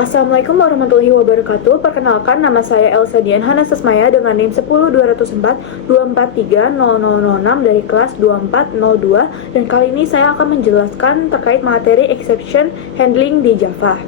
Assalamualaikum warahmatullahi wabarakatuh. Perkenalkan, nama saya Elsa Dian Hana Sasmaya dengan NIM 10204-243-0006 dari kelas 2402, dan kali ini saya akan menjelaskan terkait materi exception handling di Java.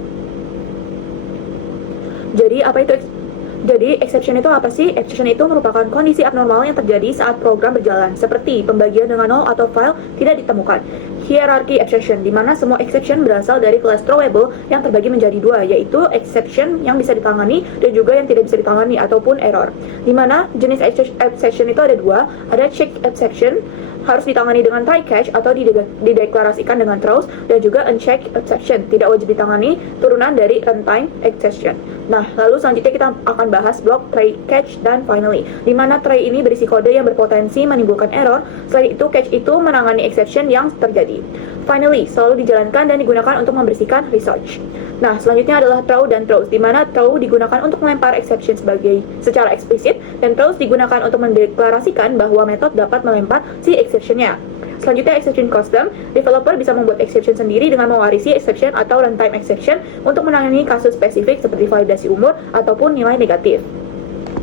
Jadi exception itu apa sih? Exception itu merupakan kondisi abnormal yang terjadi saat program berjalan, seperti pembagian dengan nol atau file tidak ditemukan. Hierarchy exception, di mana semua exception berasal dari kelas throwable yang terbagi menjadi dua, yaitu exception yang bisa ditangani dan juga yang tidak bisa ditangani ataupun error. Di mana jenis exception itu ada dua, ada check exception, harus ditangani dengan try catch atau dideklarasikan dengan throws, dan juga uncheck exception, tidak wajib ditangani, turunan dari runtime exception. Nah, lalu selanjutnya kita akan bahas blok try catch dan finally, di mana try ini berisi kode yang berpotensi menimbulkan error. Selain itu, catch itu menangani exception yang terjadi. Finally selalu dijalankan dan digunakan untuk membersihkan research. Nah, selanjutnya adalah throw dan throws, di mana throw digunakan untuk melempar exception secara eksplisit, dan throws digunakan untuk mendeklarasikan bahwa metode dapat melempar si exception-nya. Selanjutnya, exception custom. Developer bisa membuat exception sendiri dengan mewarisi exception atau runtime exception untuk menangani kasus spesifik seperti validasi umur ataupun nilai negatif.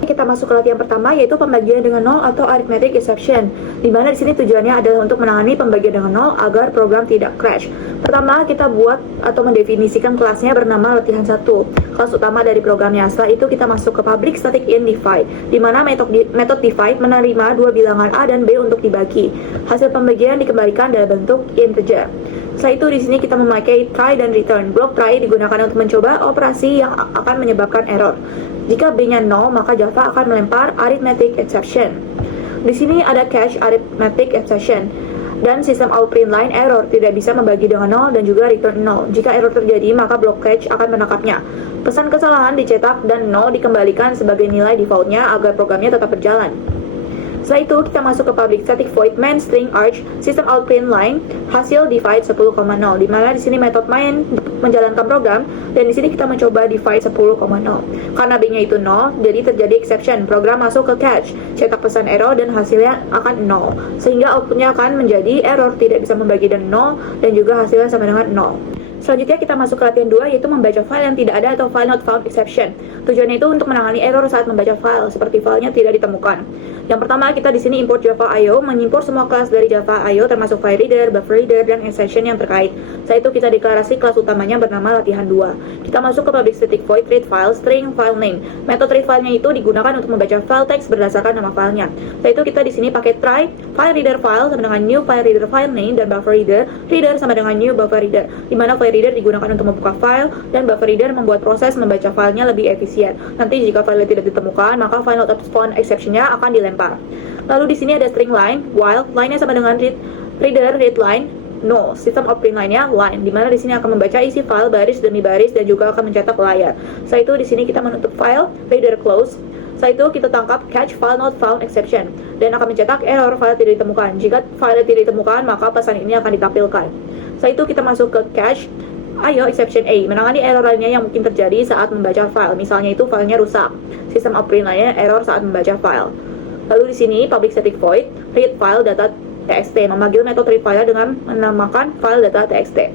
Kita masuk ke latihan pertama, yaitu pembagian dengan nol atau arithmetic exception, di mana di sini tujuannya adalah untuk menangani pembagian dengan nol agar program tidak crash. Pertama, kita buat atau mendefinisikan kelasnya bernama latihan 1, kelas utama dari programnya. Setelah itu kita masuk ke public static in divide, di mana metode divide menerima dua bilangan A dan B untuk dibagi. Hasil pembagian dikembalikan dalam bentuk integer. Setelah itu di sini kita memakai try dan return. Blok try digunakan untuk mencoba operasi yang akan menyebabkan error. Jika B-nya 0, maka Java akan melempar arithmetic exception. Di sini ada catch arithmetic exception. Dan sistem out print line error, tidak bisa membagi dengan 0 dan juga return 0. Jika error terjadi, maka blok catch akan menangkapnya. Pesan kesalahan dicetak dan 0 dikembalikan sebagai nilai defaultnya agar programnya tetap berjalan. Setelah itu kita masuk ke public static void main string arch system out print line hasil divide 10,0, di mana di sini metode main menjalankan program, dan di sini kita mencoba divide 10,0. Karena B-nya itu 0, jadi terjadi exception. Program masuk ke catch, cetak pesan error dan hasilnya akan 0, sehingga outputnya akan menjadi error, tidak bisa membagi dan 0, dan juga hasilnya sama dengan 0. Selanjutnya kita masuk ke latihan 2, yaitu membaca file yang tidak ada atau file not found exception. Tujuannya itu untuk menangani error saat membaca file, seperti filenya tidak ditemukan. Yang pertama, kita di sini import Java I/O, mengimport semua kelas dari Java I/O termasuk file reader, buffer reader, dan exception yang terkait. Setelah itu kita deklarasi kelas utamanya bernama latihan 2. Kita masuk ke public static void read file string file name. Metode read filenya itu digunakan untuk membaca file teks berdasarkan nama filenya. Setelah itu kita di sini pakai try file reader file sama dengan new file reader file name, dan buffer reader sama dengan new buffer reader, di mana file reader digunakan untuk membuka file dan buffer reader membuat proses membaca filenya lebih efisien. Nanti jika file tidak ditemukan, maka file not found exception-nya akan dilempar. Lalu di sini ada string line, while line-nya sama dengan reader read line, no, system out print line-nya line, di mana di sini akan membaca isi file baris demi baris dan juga akan mencetak layar. Setelah itu di sini kita menutup file reader close. Setelah itu kita tangkap catch file not found exception dan akan mencetak error file tidak ditemukan. Jika file tidak ditemukan, maka pesan ini akan ditampilkan. Setelah itu kita masuk ke catch I/O exception A, menangani error lainnya yang mungkin terjadi saat membaca file. Misalnya itu filenya rusak. Sistem out print lainnya error saat membaca file. Lalu di sini public static void read file data txt, memanggil metode read file dengan menamakan file data txt.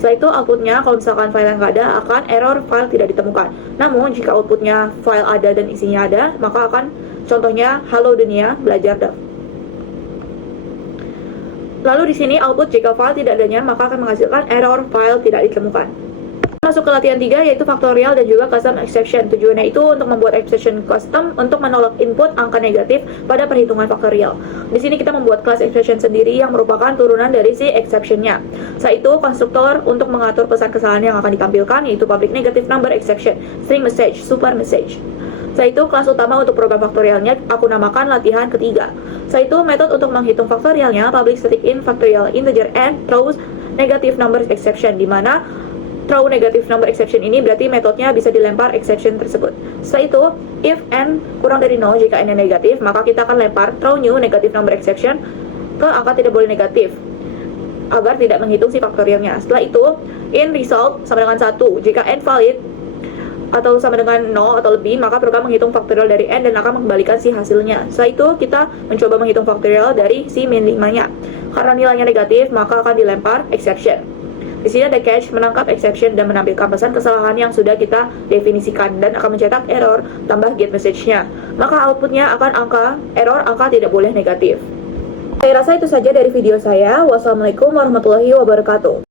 Setelah itu outputnya, kalau misalkan file yang nggak ada, akan error file tidak ditemukan. Namun jika outputnya file ada dan isinya ada, maka akan contohnya halo dunia belajar dev. Lalu di sini output jika file tidak adanya, maka akan menghasilkan error file tidak ditemukan. Masuk ke latihan 3, yaitu factorial dan juga custom exception. Tujuannya itu untuk membuat exception custom untuk menolak input angka negatif pada perhitungan factorial. Di sini kita membuat kelas exception sendiri yang merupakan turunan dari si exception-nya. Setelah itu konstruktor untuk mengatur pesan kesalahan yang akan ditampilkan, yaitu public negative number exception, string message, super message. Setelah itu kelas utama untuk program faktorialnya aku namakan latihan ketiga. Setelah itu metode untuk menghitung faktorialnya public static in factorial integer n throws negative number exception, di mana throw negative number exception ini berarti metodenya bisa dilempar exception tersebut. Setelah itu if n kurang dari 0, jika n negatif, maka kita akan lempar throw new negative number exception ke angka tidak boleh negatif agar tidak menghitung si faktorialnya. Setelah itu in result sama dengan 1, jika n valid atau sama dengan 0 atau lebih, maka program menghitung faktorial dari n dan akan mengembalikan si hasilnya. Setelah itu kita mencoba menghitung faktorial dari si min 5-nya. Karena nilainya negatif, maka akan dilempar exception. Di sini ada catch, menangkap exception, dan menampilkan pesan kesalahan yang sudah kita definisikan dan akan mencetak error tambah get message-nya. Maka outputnya akan angka tidak boleh negatif. Saya rasa itu saja dari video saya. Wassalamualaikum warahmatullahi wabarakatuh.